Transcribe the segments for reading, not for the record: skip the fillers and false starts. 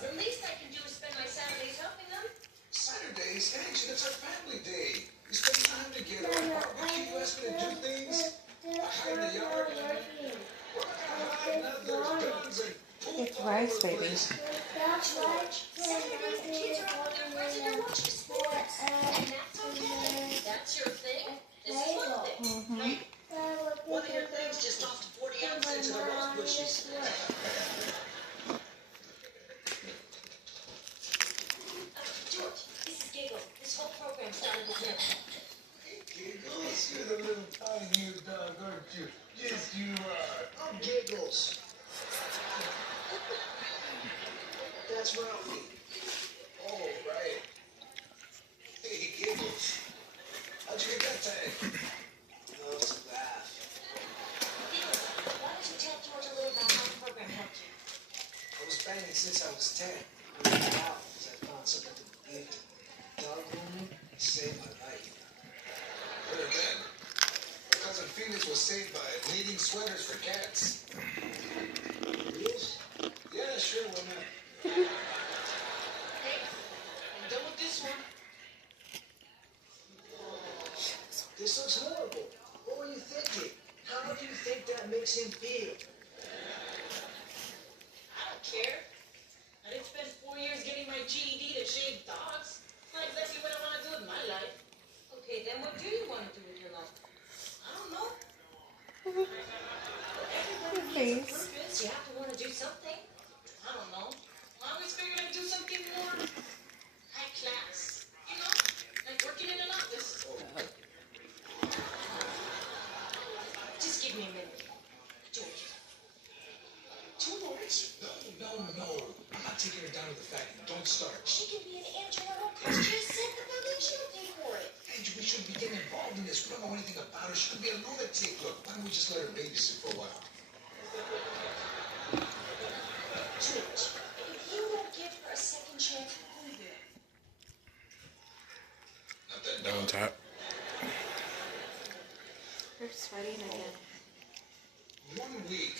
The least I can do is spend my Saturdays helping them. Saturdays? Action, it's our family day. We spend time together. Barbecue, you ask me to do things. I hide in the yard. We're not gonna hide now. There's guns and pool It's rice, baby. That's right. Saturdays, the kids are out with their friends and they're watching sports. And that's okay. That's your thing. This is one thing. Right? One of your things just tossed 40 ounces into the rose bushes. George, this is Giggle. This whole program started with him. Hey, Giggles, you're the little tiny dog, aren't you? Yes, you are. I'm Giggles. That's Ralphie. Oh, right. Hey, Giggles. How'd you get that tag? Oh, it's a laugh. Giggles, why don't you tell George a little about how the program helped you? I was banging since I was 10. I moved out because I found something to believe in. Dog grooming saved my life. Better than. My cousin Phoenix was saved by knitting sweaters for cats. Yes? Yeah, sure, why not? Hey, I'm done with this one. This looks horrible. What were you thinking? How do you think that makes him feel? I don't care. I didn't spend 4 years getting my GED to shave dogs. Not exactly what I want to do with my life. Okay, then what do you want to do with your life? I don't know. Everybody needs a purpose. You have to want to do something. I don't know. I always figured I'd do something more high class. You know, like working in an office. Just give me a minute. George. 2 words? No. I'm not taking her down to the factory. Don't start. She can be an intern on her post. Just set the foundation will pay for it. Angie, we shouldn't be getting involved in this. We don't know anything about her. She could be a lunatic. Look, why don't we just let her babysit for a while? George, if you won't give her a second chance, who will? Not that Down top. You're sweating again. 1 week.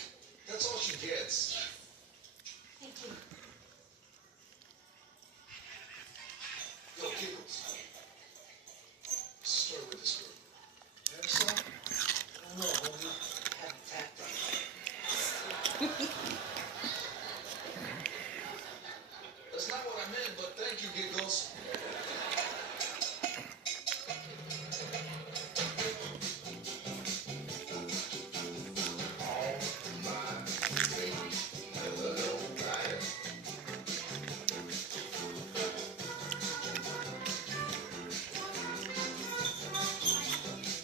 That's all she gets. Thank you. Yo, Giggles. Start with this girl. You have some? I don't know, homie. I haven't tapped on it. That's not what I meant, but thank you, Giggles.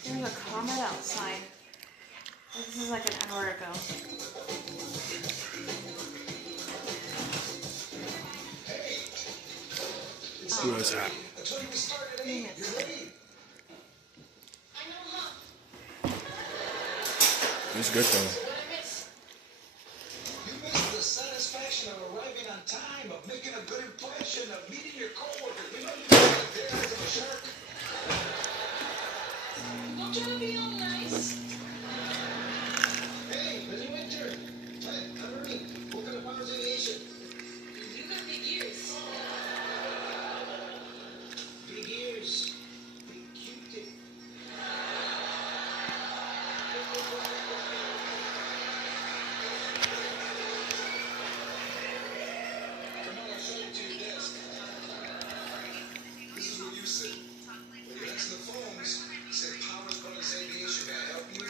There's a comet outside. This is like an hour ago. Who was that? I told you we started at 8. You're ready. I know, huh? It's good though. What I miss? You missed the satisfaction of arriving on time, of making a good impression, of meeting your coworkers. You know you got the eyes of a shark. Don't try to be all nice. Hey, the new intern. I'm Ernie. Working at Powers Aviation. You got big ears. Big ears. Big cutie. Come on, I'll show you to your desk. This is where you sit. When you answer the phones, say Powers Brothers Aviation. May I help you?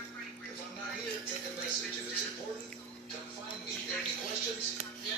If I'm not here, take a message. If it's important, come find me. You got any questions? Yeah.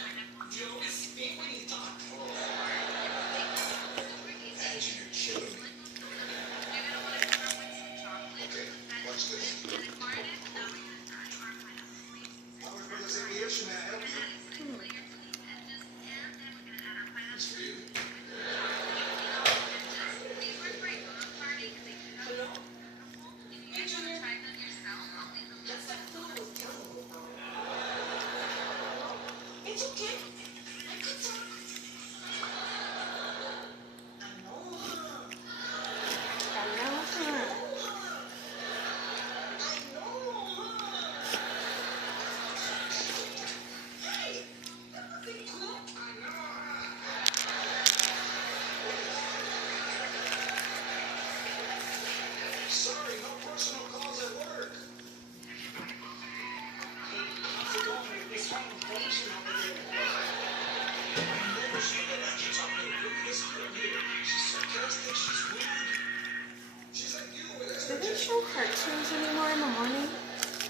show cartoons anymore in the morning?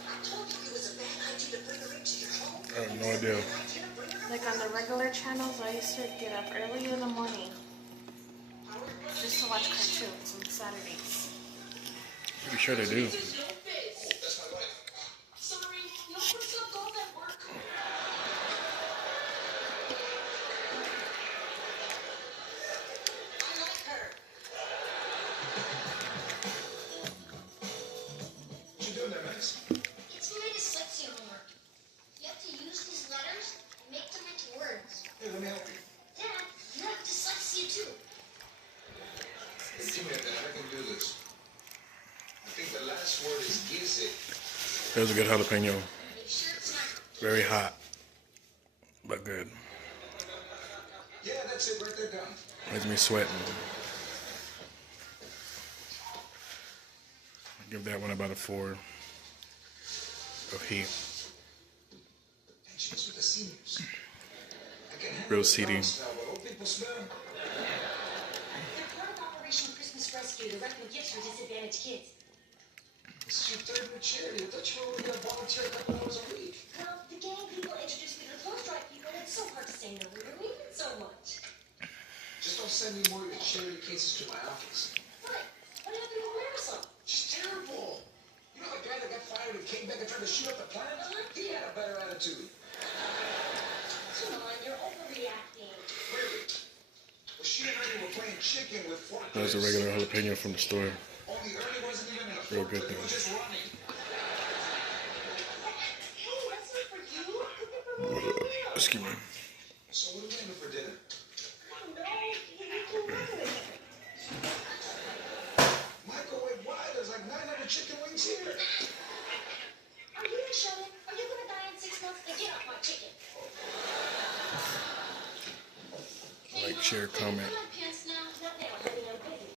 I told you it was a bad idea to bring her into your home. I have no idea. Like on the regular channels, I used to get up early in the morning just to watch cartoons on Saturdays. Pretty sure they do. That's my wife. Sorry, no one's up all that work. I like her. What you doing there, Max? It's my dyslexia homework. You have to use these letters and make them into words. Hey, let me help you. Dad, you have dyslexia too. Hey, give me that. I can do this. I think the last word is gize. That was a good jalapeno. Make sure it's not. Very hot, but good. Yeah, that's it. Right there, done. Makes me sweating. I give that one about a 4 of heat. And she's with the seniors. I can handle Real the seedy. crowds now, but old people smell. They're part of Operation Christmas Rescue, directing gifts for disadvantaged kids. This is your third new charity. I thought you were only going to volunteer a couple hours a week. Well, the gang people introduced me to the clothes drive people, and it's so hard to say no. We mean it so much. Just don't send any more of your charity cases to my office. What? What happened to Marisol? She's terrible. You know the guy that got fired and came back and tried to shoot up the plant? He had a better attitude. Come on, you're overreacting. Really? Well, she and Ernie were playing chicken with forklifts. That was a regular jalapeno from the store. Only Ernie wasn't even in a Real good forklift. He though. was just running. Hey, that's not for you. Cook it for me for real. Excuse me. So what are we having for dinner? No, you can do it. Microwave why? There's like 900 chicken wings here. Are you gonna shut it? Are you gonna die in 6 months? Then get off my chicken. Like, share, comment.